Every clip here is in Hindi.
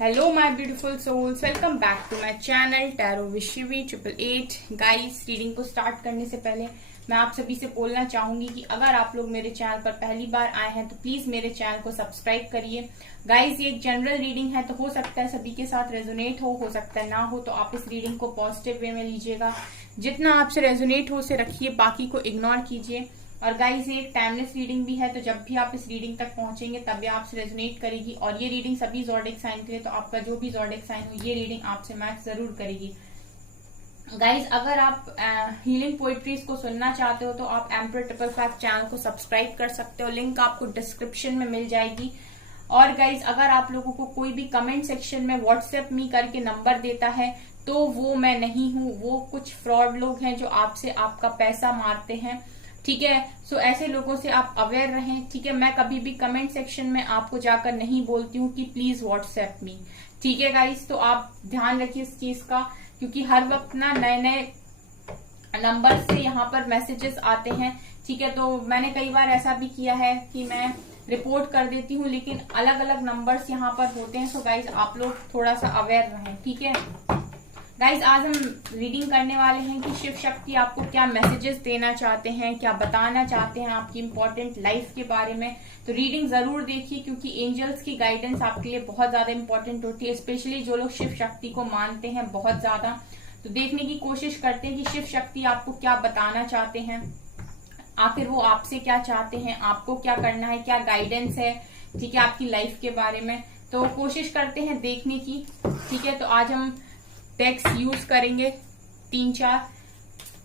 Hello my beautiful souls, welcome back to my channel Tarot Vishwi 888। Guys, reading को स्टार्ट करने से पहले मैं आप सभी से बोलना चाहूंगी कि अगर आप लोग मेरे चैनल पर पहली बार आए हैं तो प्लीज मेरे चैनल को सब्सक्राइब करिए। गाइस, ये एक जनरल रीडिंग है तो हो सकता है सभी के साथ रेजोनेट हो सकता है ना हो, तो आप इस रीडिंग को पॉजिटिव वे में लीजिएगा। जितना आपसे रेजोनेट हो उसे रखिए, बाकी को इग्नोर कीजिए। और गाइस, ये एक टाइमलेस रीडिंग भी है, तो जब भी आप इस रीडिंग तक पहुंचेंगे तब भी आपसे रेजोनेट करेगी। और ये रीडिंग सभी ज़ोडिएक साइन के लिए, तो आपका जो भी ज़ोडिएक साइन हो ये रीडिंग आपसे मैच जरूर करेगी। गाइस, अगर आप हीलिंग पोइट्रीज को सुनना चाहते हो तो आप एम्पर 555 चैनल को सब्सक्राइब कर सकते हो, लिंक आपको डिस्क्रिप्शन में मिल जाएगी। और गाइस, अगर आप लोगों को कोई भी कमेंट सेक्शन में व्हाट्सएप मी करके नंबर देता है तो वो मैं नहीं हूं, वो कुछ फ्रॉड लोग हैं जो आपसे आपका पैसा मारते हैं। ठीक है, सो ऐसे लोगों से आप अवेयर रहें। ठीक है, मैं कभी भी कमेंट सेक्शन में आपको जाकर नहीं बोलती हूँ कि प्लीज व्हाट्सएप मी। ठीक है गाइस, तो आप ध्यान रखिए इस चीज का, क्योंकि हर वक्त ना नए नए नंबर से यहाँ पर मैसेजेस आते हैं। ठीक है, तो मैंने कई बार ऐसा भी किया है कि मैं रिपोर्ट कर देती हूँ, लेकिन अलग अलग नंबर्स यहाँ पर होते हैं। सो गाइस, आप लोग थोड़ा सा अवेयर रहें। ठीक है गाइज, आज हम रीडिंग करने वाले हैं कि शिव शक्ति आपको क्या मैसेजेस देना चाहते हैं, क्या बताना चाहते हैं आपकी इंपॉर्टेंट लाइफ के बारे में। तो रीडिंग जरूर देखिए, क्योंकि एंजल्स की गाइडेंस आपके लिए बहुत ज्यादा इंपॉर्टेंट होती है, स्पेशली जो लोग शिव शक्ति को मानते हैं बहुत ज्यादा। तो देखने की कोशिश करते हैं कि शिव शक्ति आपको क्या बताना चाहते हैं, आखिर वो आपसे क्या चाहते हैं, आपको क्या करना है, क्या गाइडेंस है। ठीक है, आपकी लाइफ के बारे में तो कोशिश करते हैं देखने की। ठीक है, तो आज हम टेक्स यूज करेंगे 3-4।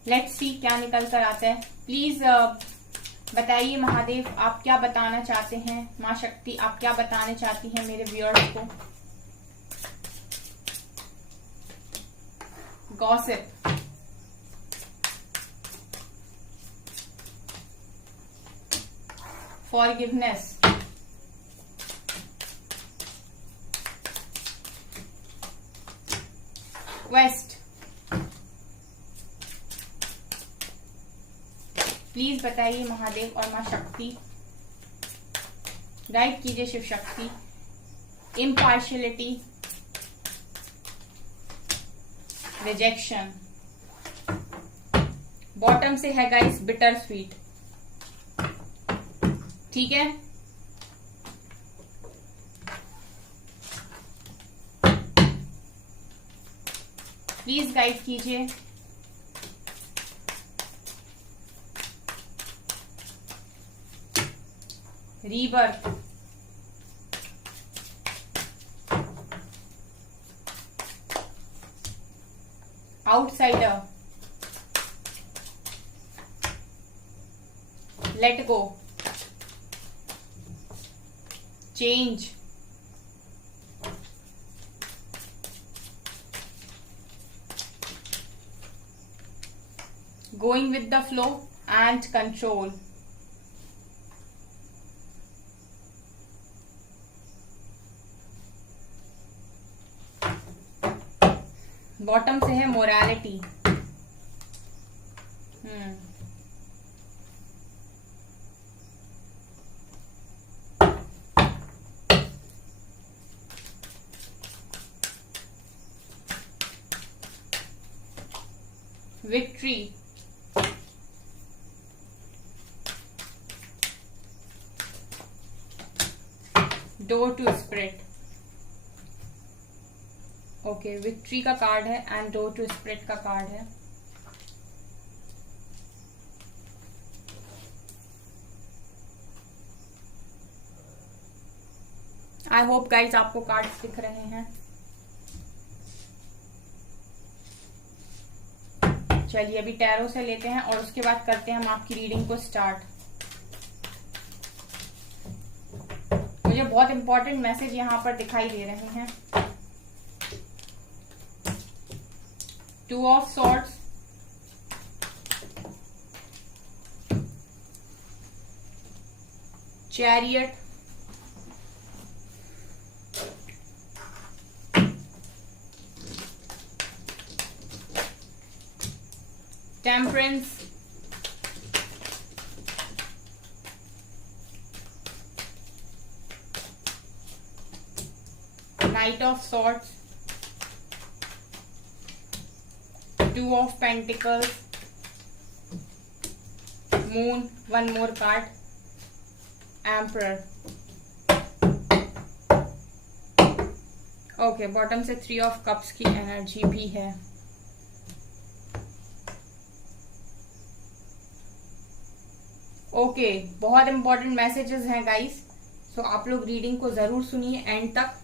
लेट्स सी क्या निकल कर आता है। प्लीज बताइए महादेव, आप क्या बताना चाहते हैं, माँ शक्ति आप क्या बताना चाहती हैं मेरे व्यूअर्स को। Gossip, forgiveness, quest. प्लीज बताइए महादेव और माँ शक्ति, गाइड कीजिए Shiv Shakti. Impartiality, rejection, bottom से है गाइस बिटर स्वीट। ठीक है, प्लीज गाइड कीजिए। Rebirth, outsider, let go, change, going with the flow and control। Bottom से है morality. Victory, door to spirit. Okay, victory का कार्ड है एंड डोर टू स्प्रिट का कार्ड है। आई होप गाइज आपको कार्ड्स दिख रहे हैं। चलिए अभी टैरो से लेते हैं और उसके बाद करते हैं हम आपकी रीडिंग को स्टार्ट। मुझे बहुत इंपॉर्टेंट मैसेज यहाँ पर दिखाई दे रहे हैं। 2 of swords, chariot, temperance, Knight of Swords, 2 of Pentacles, Moon, one more card, Emperor. Okay, bottom से 3 ऑफ कप्स की एनर्जी भी है। ओके, बहुत इंपॉर्टेंट मैसेजेस हैं गाइस, सो आप लोग रीडिंग को जरूर सुनिए एंड तक,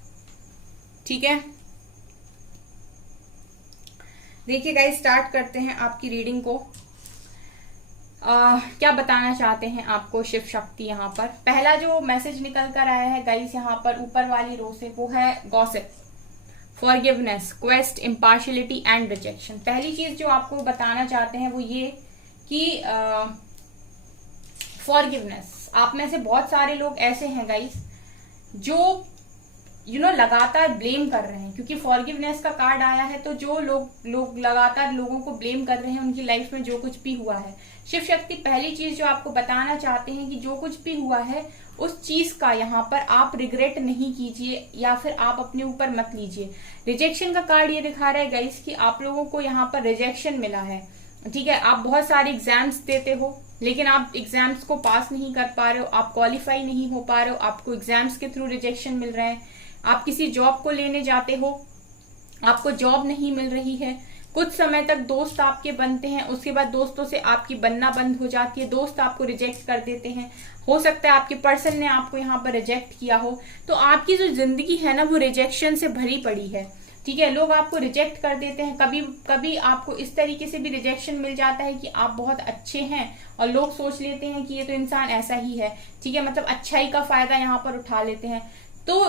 ठीक है। देखिए गाइस, स्टार्ट करते हैं आपकी रीडिंग को। क्या बताना चाहते हैं आपको शिव शक्ति। यहाँ पर पहला जो मैसेज निकल कर आया है गाइस, यहाँ पर ऊपर वाली रो से, वो है gossip, forgiveness, quest, impartiality and rejection. पहली चीज जो आपको बताना चाहते हैं वो ये कि फॉरगिवनेस। आप में से बहुत सारे लोग ऐसे हैं गाइस जो लगातार ब्लेम कर रहे हैं, क्योंकि फॉरगिवनेस का कार्ड आया है, तो जो लोग लगातार लोगों को ब्लेम कर रहे हैं उनकी लाइफ में जो कुछ भी हुआ है। शिव शक्ति पहली चीज जो आपको बताना चाहते हैं कि जो कुछ भी हुआ है उस चीज का यहाँ पर आप रिग्रेट नहीं कीजिए या फिर आप अपने ऊपर मत लीजिए। रिजेक्शन का कार्ड ये दिखा रहा है गाइस कि आप लोगों को यहाँ पर रिजेक्शन मिला है, ठीक है। आप बहुत सारे एग्जाम्स देते हो लेकिन आप एग्जाम्स को पास नहीं कर पा रहे हो, आप क्वालिफाई नहीं हो पा रहे हो, आपको एग्जाम्स के थ्रू रिजेक्शन मिल रहा है। आप किसी जॉब को लेने जाते हो, आपको जॉब नहीं मिल रही है। कुछ समय तक दोस्त आपके बनते हैं, उसके बाद दोस्तों से आपकी बनना बंद हो जाती है, दोस्त आपको रिजेक्ट कर देते हैं। हो सकता है आपके पर्सन ने आपको यहाँ पर रिजेक्ट किया हो, तो आपकी जो जिंदगी है ना वो रिजेक्शन से भरी पड़ी है, ठीक है। लोग आपको रिजेक्ट कर देते हैं, कभी कभी आपको इस तरीके से भी रिजेक्शन मिल जाता है कि आप बहुत अच्छे हैं और लोग सोच लेते हैं कि ये तो इंसान ऐसा ही है, ठीक है, मतलब अच्छाई का फायदा यहाँ पर उठा लेते हैं। तो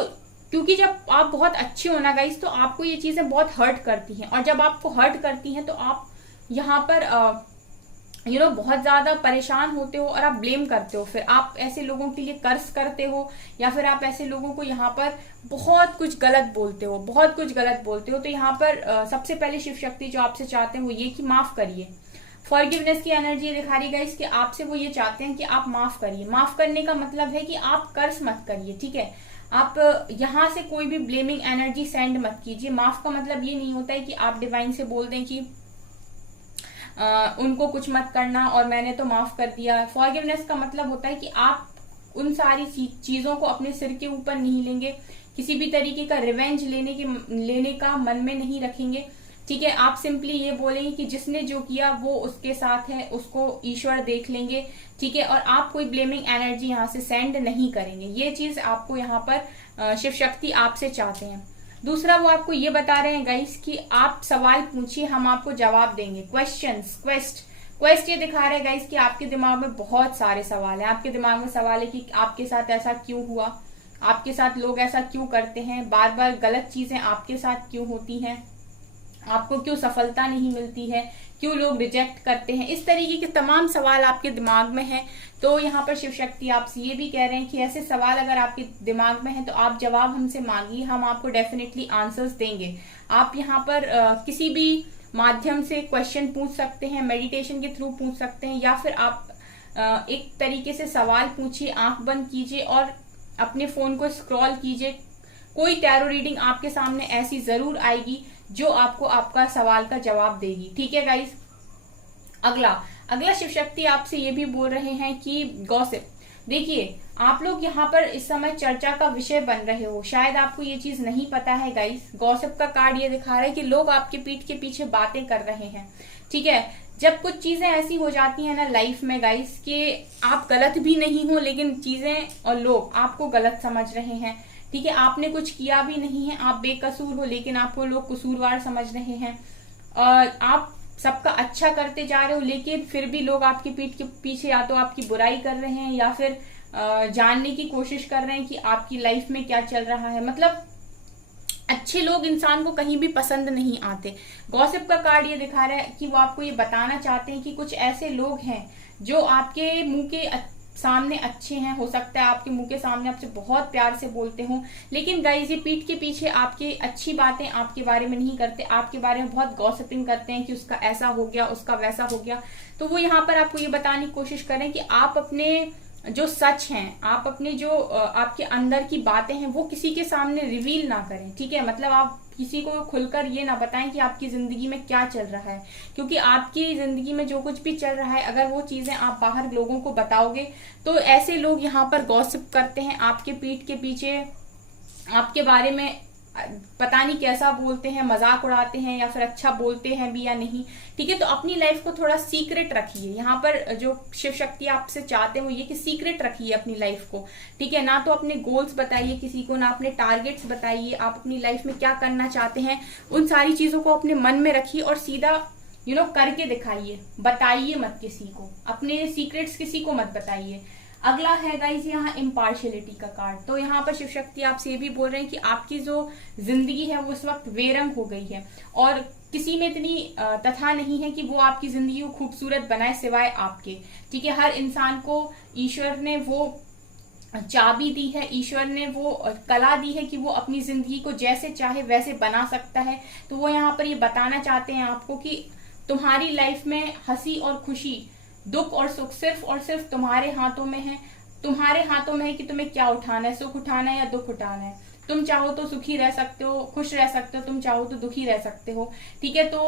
क्योंकि जब आप बहुत अच्छे हो ना गाइस, तो आपको ये चीजें बहुत हर्ट करती हैं, और जब आपको हर्ट करती हैं तो आप यहाँ पर बहुत ज्यादा परेशान होते हो और आप ब्लेम करते हो, फिर आप ऐसे लोगों के लिए कर्ज करते हो या फिर आप ऐसे लोगों को यहाँ पर बहुत कुछ गलत बोलते हो, बहुत कुछ गलत बोलते हो। तो यहाँ पर सबसे पहले शिव शक्ति जो आपसे चाहते हैं वो ये कि माफ करिए। फॉरगिवनेस की एनर्जी दिखा रही गाइस कि आपसे वो ये चाहते हैं कि आप माफ करिए। माफ करने का मतलब है कि आप कर्ज मत करिए, ठीक है। आप यहाँ से कोई भी ब्लेमिंग एनर्जी सेंड मत कीजिए। माफ का मतलब ये नहीं होता है कि आप डिवाइन से बोल दें कि उनको कुछ मत करना और मैंने तो माफ कर दिया। फॉरगिवनेस का मतलब होता है कि आप उन सारी चीजों को अपने सिर के ऊपर नहीं लेंगे, किसी भी तरीके का रिवेंज लेने का मन में नहीं रखेंगे, ठीक है। आप सिंपली ये बोलेंगे कि जिसने जो किया वो उसके साथ है, उसको ईश्वर देख लेंगे, ठीक है। और आप कोई ब्लेमिंग एनर्जी यहाँ से सेंड नहीं करेंगे। ये चीज आपको यहाँ पर शिव शक्ति आपसे चाहते हैं। दूसरा, वो आपको ये बता रहे हैं गाइस कि आप सवाल पूछिए, हम आपको जवाब देंगे। क्वेस्ट ये दिखा रहे हैं गाइस कि आपके दिमाग में बहुत सारे सवाल हैं। आपके दिमाग में सवाल है कि आपके साथ ऐसा क्यों हुआ, आपके साथ लोग ऐसा क्यों करते हैं, बार बार गलत चीजें आपके साथ क्यों होती हैं, आपको क्यों सफलता नहीं मिलती है, क्यों लोग रिजेक्ट करते हैं। इस तरीके के तमाम सवाल आपके दिमाग में हैं। तो यहाँ पर शिव शक्ति आपसे ये भी कह रहे हैं कि ऐसे सवाल अगर आपके दिमाग में हैं तो आप जवाब हमसे मांगिए, हम आपको डेफिनेटली आंसर्स देंगे। आप यहाँ पर किसी भी माध्यम से क्वेश्चन पूछ सकते हैं, मेडिटेशन के थ्रू पूछ सकते हैं, या फिर आप एक तरीके से सवाल पूछिए, आंख बंद कीजिए और अपने फोन को स्क्रॉल कीजिए। कोई टैरो रीडिंग आपके सामने ऐसी जरूर आएगी जो आपको आपका सवाल का जवाब देगी, ठीक है गाइस। अगला शिव शक्ति आपसे ये भी बोल रहे हैं कि गॉसिप। देखिए, आप लोग यहाँ पर इस समय चर्चा का विषय बन रहे हो, शायद आपको ये चीज नहीं पता है गाइस। गॉसिप का कार्ड ये दिखा रहा है कि लोग आपके पीठ के पीछे बातें कर रहे हैं, ठीक है। जब कुछ चीजें ऐसी हो जाती है ना लाइफ में गाइस कि आप गलत भी नहीं हो लेकिन चीजें और लोग आपको गलत समझ रहे हैं, ठीक है। आपने कुछ किया भी नहीं है, आप बेकसूर हो लेकिन आपको लोग कसूरवार समझ रहे हैं, और आप सबका अच्छा करते जा रहे हो लेकिन फिर भी लोग आपकी पीठ के पीछे या तो आपकी बुराई कर रहे हैं या फिर जानने की कोशिश कर रहे हैं कि आपकी लाइफ में क्या चल रहा है। मतलब अच्छे लोग इंसान को कहीं भी पसंद नहीं आते। गॉसिप का कार्ड ये दिखा रहा है कि वो आपको ये बताना चाहते हैं कि कुछ ऐसे लोग हैं जो आपके मुंह के सामने अच्छे हैं, हो सकता है आपके मुंह के सामने आपसे बहुत प्यार से बोलते हो, लेकिन गाइस ये पीठ के पीछे आपके अच्छी बातें आपके बारे में नहीं करते, आपके बारे में बहुत गॉसिपिंग करते हैं कि उसका ऐसा हो गया, उसका वैसा हो गया। तो वो यहाँ पर आपको ये बताने की कोशिश करें कि आप अपने जो सच हैं, आप अपने जो आपके अंदर की बातें हैं वो किसी के सामने रिवील ना करें, ठीक है। मतलब आप किसी को खुलकर ये ना बताएं कि आपकी जिंदगी में क्या चल रहा है, क्योंकि आपकी जिंदगी में जो कुछ भी चल रहा है अगर वो चीजें आप बाहर लोगों को बताओगे तो ऐसे लोग यहाँ पर गॉसिप करते हैं आपके पीठ के पीछे, आपके बारे में पता नहीं कैसा बोलते हैं, मजाक उड़ाते हैं या फिर अच्छा बोलते हैं भी या नहीं, ठीक है। तो अपनी लाइफ को थोड़ा सीक्रेट रखिए। यहाँ पर जो शिव शक्ति आपसे चाहते हैं वो ये कि सीक्रेट रखिए अपनी लाइफ को, ठीक है। ना तो अपने गोल्स बताइए किसी को, ना अपने टारगेट्स बताइए, आप अपनी लाइफ में क्या करना चाहते हैं उन सारी चीजों को अपने मन में रखिए और सीधा करके दिखाइए, बताइए मत किसी को, अपने सीक्रेट्स किसी को मत बताइए। अगला है गाइज यहाँ इम्पार्शियलिटी का कार्ड। तो यहाँ पर शिव शक्ति आपसे ये भी बोल रहे हैं कि आपकी जो जिंदगी है वो उस वक्त बेरंग हो गई है और किसी में इतनी तथा नहीं है कि वो आपकी जिंदगी को खूबसूरत बनाए सिवाय आपके, ठीक है। हर इंसान को ईश्वर ने वो चाबी दी है, ईश्वर ने वो कला दी है कि वो अपनी जिंदगी को जैसे चाहे वैसे बना सकता है। तो वो यहाँ पर ये बताना चाहते हैं आपको कि तुम्हारी लाइफ में हंसी और खुशी, दुख और सुख सिर्फ और सिर्फ तुम्हारे हाथों में है। तुम्हारे हाथों में है कि तुम्हें क्या उठाना है, सुख उठाना है या दुख उठाना है। तुम चाहो तो सुखी रह सकते हो, खुश रह सकते हो, तुम चाहो तो दुखी रह सकते हो, ठीक है। तो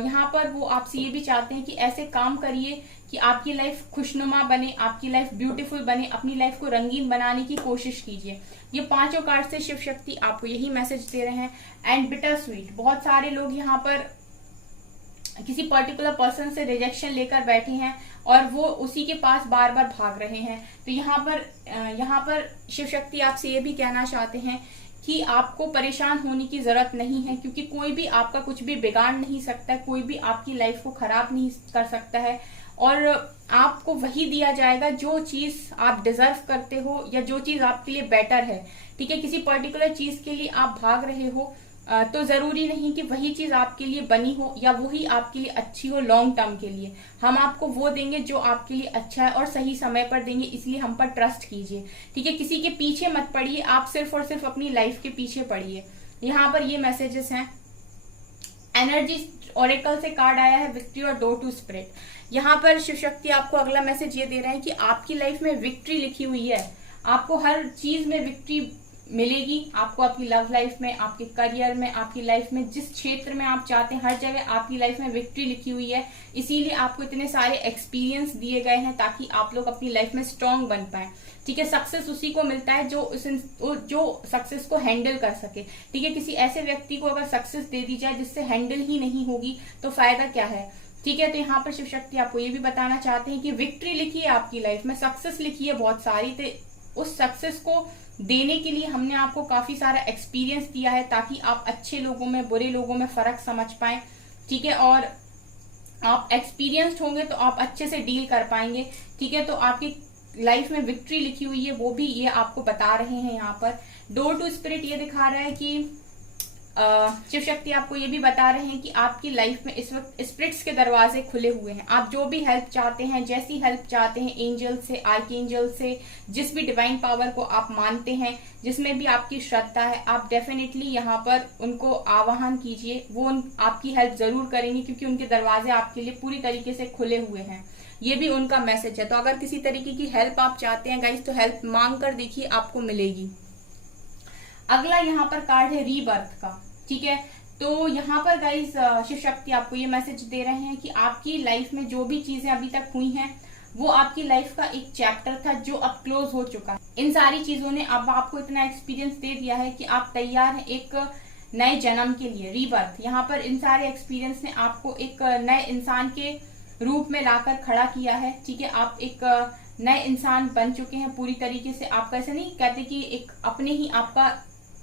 यहाँ पर वो आपसे ये भी चाहते हैं कि ऐसे काम करिए कि आपकी लाइफ खुशनुमा बने, आपकी लाइफ ब्यूटीफुल बने, अपनी लाइफ को रंगीन बनाने की कोशिश कीजिए। ये पांचों कार्ड से शिव शक्ति आपको यही मैसेज दे रहे हैं। एंड बिटर स्वीट, बहुत सारे लोग यहाँ पर किसी पर्टिकुलर पर्सन से रिजेक्शन लेकर बैठे हैं और वो उसी के पास बार बार भाग रहे हैं। तो यहाँ पर शिव शक्ति आपसे ये भी कहना चाहते हैं कि आपको परेशान होने की जरूरत नहीं है, क्योंकि कोई भी आपका कुछ भी बिगाड़ नहीं सकता, कोई भी आपकी लाइफ को खराब नहीं कर सकता है और आपको वही दिया जाएगा जो चीज आप डिजर्व करते हो या जो चीज आपके लिए बेटर है, ठीक है। किसी पर्टिकुलर चीज के लिए आप भाग रहे हो तो जरूरी नहीं कि वही चीज आपके लिए बनी हो या वही आपके लिए अच्छी हो लॉन्ग टर्म के लिए। हम आपको वो देंगे जो आपके लिए अच्छा है और सही समय पर देंगे, इसलिए हम पर ट्रस्ट कीजिए, ठीक है। किसी के पीछे मत पड़िए, आप सिर्फ और सिर्फ अपनी लाइफ के पीछे पड़िए। यहाँ पर ये मैसेजेस हैं। एनर्जी ओरेकल से कार्ड आया है विक्ट्री और डोर टू स्पिरिट। यहाँ पर शिव शक्ति आपको अगला मैसेज ये दे रहे हैं कि आपकी लाइफ में विक्ट्री लिखी हुई है, आपको हर चीज में विक्ट्री मिलेगी। आपको आपकी लव लाइफ में, आपके करियर में, आपकी लाइफ में जिस क्षेत्र में आप चाहते हैं हर जगह आपकी लाइफ में विक्ट्री लिखी हुई है। इसीलिए आपको इतने सारे एक्सपीरियंस दिए गए हैं ताकि आप लोग अपनी लाइफ में स्ट्रांग बन पाए, ठीक है। सक्सेस उसी को मिलता है जो सक्सेस को हैंडल कर सके, ठीक है। किसी ऐसे व्यक्ति को अगर सक्सेस दे दी जाए जिससे हैंडल ही नहीं होगी तो फायदा क्या है, ठीक है। तो यहाँ पर शिव शक्ति आपको ये भी बताना चाहते हैं कि विक्ट्री लिखी है आपकी लाइफ में, सक्सेस लिखी है बहुत सारी। तो उस सक्सेस को देने के लिए हमने आपको काफी सारा एक्सपीरियंस दिया है ताकि आप अच्छे लोगों में, बुरे लोगों में फर्क समझ पाए, ठीक है। और आप एक्सपीरियंस्ड होंगे तो आप अच्छे से डील कर पाएंगे, ठीक है। तो आपकी लाइफ में विक्ट्री लिखी हुई है, वो भी ये आपको बता रहे हैं। यहाँ पर डोर टू स्पिरिट ये दिखा रहा है कि शिव शक्ति आपको ये भी बता रहे हैं कि आपकी लाइफ में इस वक्त स्पिरिट्स के दरवाजे खुले हुए हैं। आप जो भी हेल्प चाहते हैं, जैसी हेल्प चाहते हैं, एंजल से, आर्कएंजल से, जिस भी डिवाइन पावर को आप मानते हैं, जिसमें भी आपकी श्रद्धा है, आप डेफिनेटली यहाँ पर उनको आवाहन कीजिए। वो आपकी हेल्प जरूर करेंगे क्योंकि उनके दरवाजे आपके लिए पूरी तरीके से खुले हुए हैं। ये भी उनका मैसेज है। तो अगर किसी तरीके की हेल्प आप चाहते हैं गाइस तो हेल्प मांग कर देखिए, आपको मिलेगी। अगला यहाँ पर कार्ड है रीबर्थ का, ठीक है। तो यहाँ पर गाइस शिव शक्ति आपको ये मैसेज दे रहे हैं कि आपकी लाइफ में जो भी चीजें अभी तक हुई हैं वो आपकी लाइफ का एक चैप्टर था जो अब क्लोज हो चुका है। इन सारी चीजों ने अब आपको इतना एक्सपीरियंस दे दिया है कि आप तैयार हैं एक नए जन्म के लिए, रीबर्थ। यहाँ पर इन सारे एक्सपीरियंस ने आपको एक नए इंसान के रूप में लाकर खड़ा किया है, ठीक है। आप एक नए इंसान बन चुके हैं पूरी तरीके से। आप कैसे नहीं कहते कि एक अपने ही आपका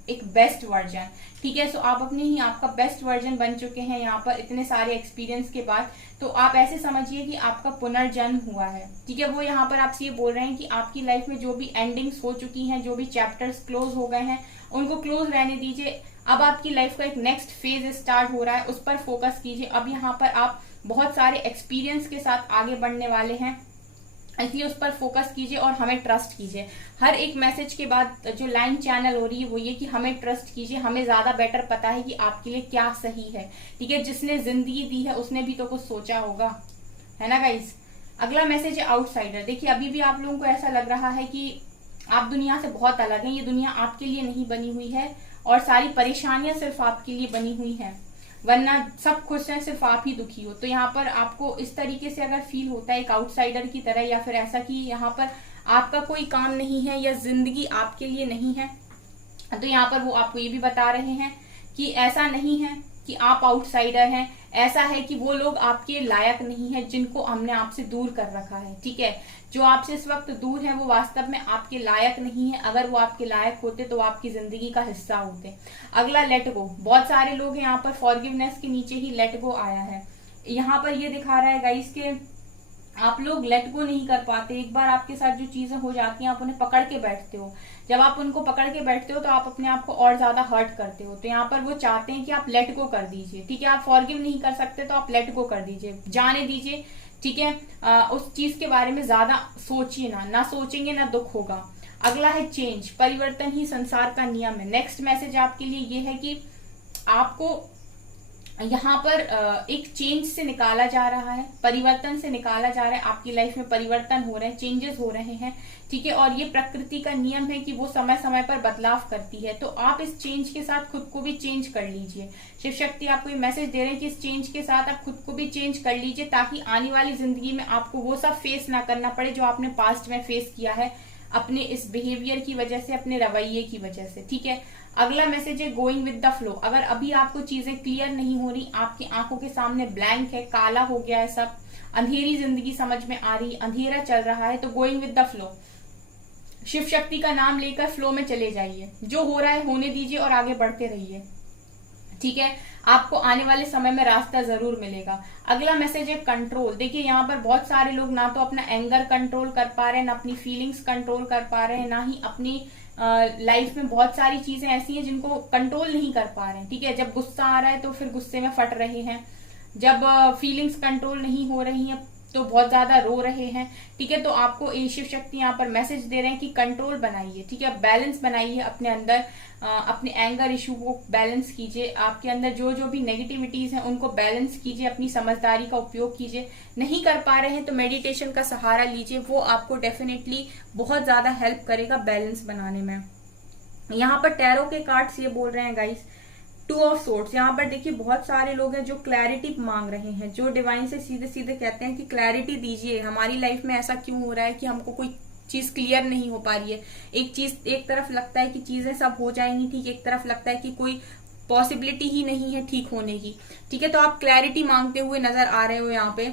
एक बेस्ट वर्जन, ठीक है। सो आप अपने ही आपका बेस्ट वर्जन बन चुके हैं यहाँ पर इतने सारे एक्सपीरियंस के बाद। तो आप ऐसे समझिए कि आपका पुनर्जन्म हुआ है, ठीक है। वो यहाँ पर आपसे ये बोल रहे हैं कि आपकी लाइफ में जो भी एंडिंग्स हो चुकी हैं, जो भी चैप्टर्स क्लोज हो गए हैं, उनको क्लोज रहने दीजिए। अब आपकी लाइफ का एक नेक्स्ट फेज स्टार्ट हो रहा है, उस पर फोकस कीजिए। अब यहाँ पर आप बहुत सारे एक्सपीरियंस के साथ आगे बढ़ने वाले हैं, इसलिए उस पर फोकस कीजिए और हमें ट्रस्ट कीजिए। हर एक मैसेज के बाद जो लाइन चैनल हो रही है वो ये कि हमें ट्रस्ट कीजिए, हमें ज्यादा बेटर पता है कि आपके लिए क्या सही है, ठीक है। जिसने जिंदगी दी है उसने भी तो कुछ सोचा होगा, है ना गाइस। अगला मैसेज है आउटसाइडर। देखिए अभी भी आप लोगों को ऐसा लग रहा है कि आप दुनिया से बहुत अलग हैं, ये दुनिया आपके लिए नहीं बनी हुई है और सारी परेशानियां सिर्फ आपके लिए बनी हुई हैं, वरना सब खुश हैं, सिर्फ आप ही दुखी हो। तो यहाँ पर आपको इस तरीके से अगर फील होता है एक आउटसाइडर की तरह, या फिर ऐसा कि यहाँ पर आपका कोई काम नहीं है या जिंदगी आपके लिए नहीं है, तो यहाँ पर वो आपको ये भी बता रहे हैं कि ऐसा नहीं है कि आप आउटसाइडर हैं, ऐसा है कि वो लोग आपके लायक नहीं है जिनको हमने आपसे दूर कर रखा है। ठीक है, जो आपसे इस वक्त दूर है वो वास्तव में आपके लायक नहीं है। अगर वो आपके लायक होते तो आपकी जिंदगी का हिस्सा होते। अगला लेट गो। बहुत सारे लोग हैं यहाँ पर फॉरगिवनेस के नीचे ही लेट गो आया है। यहाँ पर ये दिखा रहा है गाइस के आप लोग लेट गो नहीं कर पाते। एक बार आपके साथ जो चीजें हो जाती हैं आप उन्हें पकड़ के बैठते हो। जब आप उनको पकड़ के बैठते हो तो आप अपने आप को और ज्यादा हर्ट करते हो। तो यहाँ पर वो चाहते हैं कि आप लेट गो कर दीजिए। ठीक है, आप फॉरगिव नहीं कर सकते तो आप लेट गो कर दीजिए, जाने दीजिए। ठीक है, उस चीज के बारे में ज्यादा सोचिए ना सोचेंगे ना दुख होगा। अगला है चेंज। परिवर्तन ही संसार का नियम है। नेक्स्ट मैसेज आपके लिए ये है कि आपको यहाँ पर एक चेंज से निकाला जा रहा है, परिवर्तन से निकाला जा रहा है। आपकी लाइफ में परिवर्तन हो रहे हैं, चेंजेस हो रहे हैं। ठीक है, और ये प्रकृति का नियम है कि वो समय समय पर बदलाव करती है। तो आप इस चेंज के साथ खुद को भी चेंज कर लीजिए। शिव शक्ति आपको ये मैसेज दे रहे हैं कि इस चेंज के साथ आप खुद को भी चेंज कर लीजिए, ताकि आने वाली जिंदगी में आपको वो सब फेस ना करना पड़े जो आपने पास्ट में फेस किया है अपने इस बिहेवियर की वजह से, अपने रवैये की वजह से। ठीक है, अगला मैसेज है गोइंग विद द फ्लो। अगर अभी आपको चीजें क्लियर नहीं हो रही, आपकी आंखों के सामने ब्लैंक है, काला हो गया है सब, अंधेरी जिंदगी समझ में आ रही, अंधेरा चल रहा है, तो going with the flow, Shiv Shakti का नाम लेकर फ्लो में चले जाइए। जो हो रहा है होने दीजिए और आगे बढ़ते रहिए। ठीक है, आपको आने वाले समय में रास्ता जरूर मिलेगा। अगला मैसेज है कंट्रोल। देखिए यहाँ पर बहुत सारे लोग ना तो अपना एंगर कंट्रोल कर पा रहे हैं, ना अपनी फीलिंग्स कंट्रोल कर पा रहे हैं, ना ही अपनी लाइफ में बहुत सारी चीजें ऐसी हैं जिनको कंट्रोल नहीं कर पा रहे हैं। ठीक है, जब गुस्सा आ रहा है तो फिर गुस्से में फट रहे हैं, जब फीलिंग्स कंट्रोल नहीं हो रही हैं तो बहुत ज्यादा रो रहे हैं। ठीक है, तो आपको शिव शक्ति यहाँ पर मैसेज दे रहे हैं कि कंट्रोल बनाइए। ठीक है, बैलेंस बनाइए अपने अंदर, अपने एंगर इशू को बैलेंस कीजिए। आपके अंदर जो जो भी नेगेटिविटीज हैं उनको बैलेंस कीजिए, अपनी समझदारी का उपयोग कीजिए। नहीं कर पा रहे हैं तो मेडिटेशन का सहारा लीजिए, वो आपको डेफिनेटली बहुत ज्यादा हेल्प करेगा बैलेंस बनाने में। यहाँ पर टैरो के कार्ड्स ये बोल रहे हैं गाइस, टू ऑफ सोर्ड्स। यहाँ पर देखिए बहुत सारे लोग हैं जो क्लैरिटी मांग रहे हैं, जो डिवाइन से सीधे सीधे कहते हैं कि क्लैरिटी दीजिए, हमारी लाइफ में ऐसा क्यों हो रहा है कि हमको कोई चीज क्लियर नहीं हो पा रही है। एक तरफ लगता है कि चीजें सब हो जाएंगी ठीक, एक तरफ लगता है कि कोई पॉसिबिलिटी ही नहीं है ठीक होने की। ठीक है, तो आप क्लैरिटी मांगते हुए नजर आ रहे हो यहाँ पे।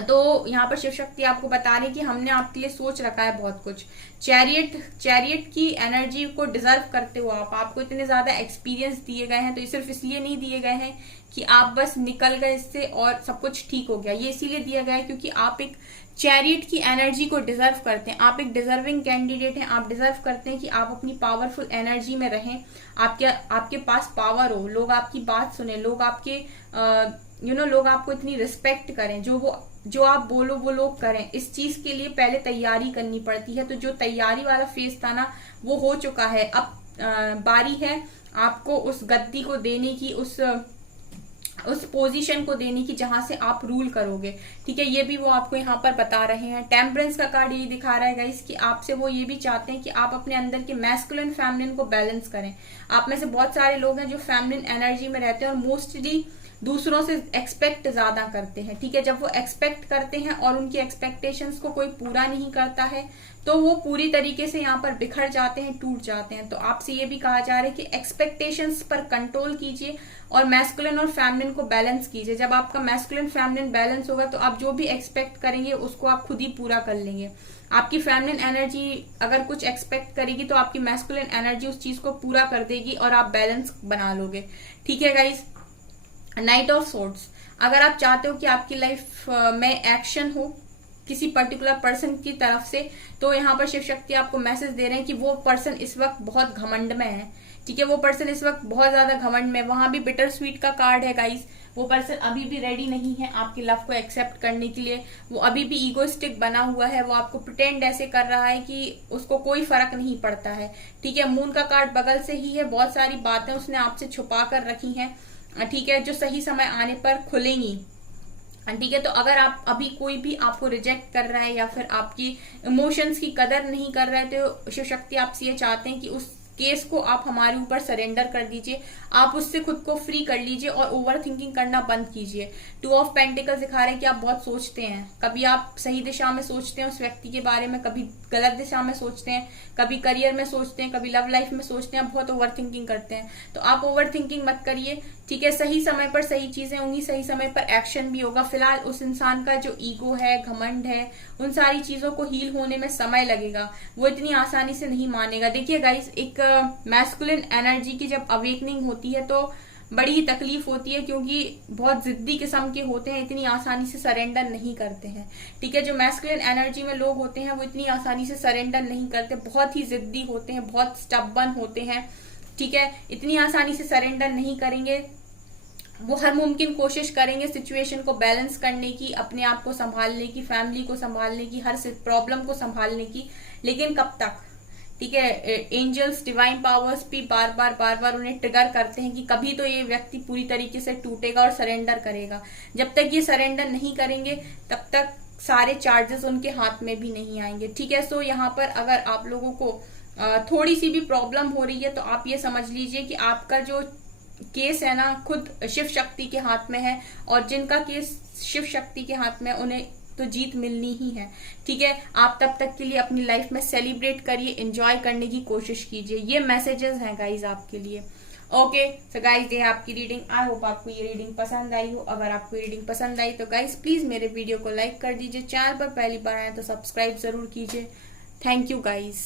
तो यहाँ पर शिव शक्ति आपको बता रही है कि हमने आपके लिए सोच रखा है बहुत कुछ। चैरियट की एनर्जी को डिजर्व करते हो आप, आपको इतने ज्यादा एक्सपीरियंस दिए गए हैं, तो ये सिर्फ इसलिए नहीं दिए गए हैं कि आप बस निकल गए इससे और सब कुछ ठीक हो गया। ये इसीलिए दिया गया है क्योंकि आप एक चैरियट की एनर्जी को डिजर्व करते हैं, आप एक डिजर्विंग कैंडिडेट हैं। आप डिजर्व करते हैं कि आप अपनी पावरफुल एनर्जी में रहें, आपके पास पावर हो, लोग आपकी बात सुने, लोग आपके लोग आपको इतनी रिस्पेक्ट करें, जो आप बोलो वो लोग करें। इस चीज के लिए पहले तैयारी करनी पड़ती है। तो जो तैयारी वाला फेज था ना वो हो चुका है। अब बारी है आपको उस गद्दी को देने की, उस पोजीशन को देने की जहां से आप रूल करोगे। ठीक है, ये भी वो आपको यहाँ पर बता रहे हैं। टेम्परेंस का कार्ड यही दिखा रहा है गाइस कि आपसे वो ये भी चाहते हैं कि आप अपने अंदर के मैस्कुलिन फेमिनिन को बैलेंस करें। आप में से बहुत सारे लोग हैं जो फेमिनिन एनर्जी में रहते हैं और मोस्टली दूसरों से एक्सपेक्ट ज्यादा करते हैं। ठीक है, जब वो एक्सपेक्ट करते हैं और उनकी एक्सपेक्टेशंस को कोई पूरा नहीं करता है तो वो पूरी तरीके से यहाँ पर बिखर जाते हैं, टूट जाते हैं। तो आपसे ये भी कहा जा रहा है कि एक्सपेक्टेशंस पर कंट्रोल कीजिए और मैस्कुलिन और फेमिनिन को बैलेंस कीजिए। जब आपका मैस्कुलिन फेमिनिन बैलेंस होगा तो आप जो भी एक्सपेक्ट करेंगे उसको आप खुद ही पूरा कर लेंगे। आपकी फेमिनिन एनर्जी अगर कुछ एक्सपेक्ट करेगी तो आपकी मैस्कुलिन एनर्जी उस चीज को पूरा कर देगी और आप बैलेंस बना लोगे। ठीक है गाइस, नाइट ऑफ सोर्ड्स। अगर आप चाहते हो कि आपकी लाइफ में एक्शन हो किसी पर्टिकुलर पर्सन की तरफ से, तो यहाँ पर शिव शक्ति आपको मैसेज दे रहे हैं कि वो पर्सन इस वक्त बहुत घमंड में है। ठीक है, वो पर्सन इस वक्त बहुत ज्यादा घमंड में, वहां भी बिटर स्वीट का कार्ड है गाइस। वो पर्सन अभी भी रेडी नहीं है आपकी लव को एक्सेप्ट करने के लिए, वो अभी भी ईगोइस्टिक बना हुआ है, वो आपको प्रिटेंड ऐसे कर रहा है कि उसको कोई फर्क नहीं पड़ता है। ठीक है, मून का कार्ड बगल से ही है, बहुत सारी बातें उसने आपसे छुपा कर रखी हैं। ठीक है, जो सही समय आने पर खुलेंगी। ठीक है। तो अगर आप अभी कोई भी आपको रिजेक्ट कर रहा है या फिर आपकी इमोशंस की कदर नहीं कर रहा है, तो शिव शक्ति आपसे ये चाहते हैं कि उस केस को आप हमारे ऊपर सरेंडर कर दीजिए, आप उससे खुद को फ्री कर लीजिए और ओवर थिंकिंग करना बंद कीजिए। 2 ऑफ पेंटिकल्स दिखा रहे हैं कि आप बहुत सोचते हैं, कभी आप सही दिशा में सोचते हैं उस व्यक्ति के बारे में, कभी गलत दिशा में सोचते हैं, कभी करियर में सोचते हैं, कभी लव लाइफ में सोचते हैं, बहुत ओवर थिंकिंग करते हैं। तो आप ओवर थिंकिंग मत करिए, ठीक है। सही समय पर सही चीजें होंगी, सही समय पर एक्शन भी होगा। फिलहाल उस इंसान का जो ईगो है, घमंड है, उन सारी चीजों को हील होने में समय लगेगा, वो इतनी आसानी से नहीं मानेगा। देखिए गाइस, एक मैस्कुलिन एनर्जी की जब अवेकनिंग होती है तो बड़ी ही तकलीफ होती है, क्योंकि बहुत जिद्दी किस्म के होते हैं, इतनी आसानी से सरेंडर नहीं करते हैं, ठीक है। जो मैस्कुलिन एनर्जी में लोग होते हैं वो इतनी आसानी से सरेंडर नहीं करते, बहुत ही जिद्दी होते हैं, बहुत स्टबर्न होते हैं, ठीक है। इतनी आसानी से सरेंडर नहीं करेंगे, वो हर मुमकिन कोशिश करेंगे सिचुएशन को बैलेंस करने की, अपने आप को संभालने की, फैमिली को संभालने की, हर प्रॉब्लम को संभालने की, लेकिन कब तक, ठीक है। एंजल्स, डिवाइन पावर्स भी बार बार उन्हें ट्रिगर करते हैं कि कभी तो ये व्यक्ति पूरी तरीके से टूटेगा और सरेंडर करेगा। जब तक ये सरेंडर नहीं करेंगे तब तक सारे चार्जेस उनके हाथ में भी नहीं आएंगे, ठीक है। सो यहाँ पर अगर आप लोगों को थोड़ी सी भी प्रॉब्लम हो रही है तो आप ये समझ लीजिए कि आपका जो केस है ना, खुद शिव शक्ति के हाथ में है, और जिनका केस शिव शक्ति के हाथ में उन्हें तो जीत मिलनी ही है, ठीक है। आप तब तक के लिए अपनी लाइफ में सेलिब्रेट करिए, एंजॉय करने की कोशिश कीजिए। ये मैसेजेस हैं गाइज आपके लिए। ओके सो गाइज, ये आपकी रीडिंग। आई होप आपको ये रीडिंग पसंद आई हो। अगर आपको ये रीडिंग पसंद आई तो गाइज प्लीज मेरे वीडियो को लाइक कर दीजिए, चैनल पर पहली बार आए तो सब्सक्राइब जरूर कीजिए। Thank you guys.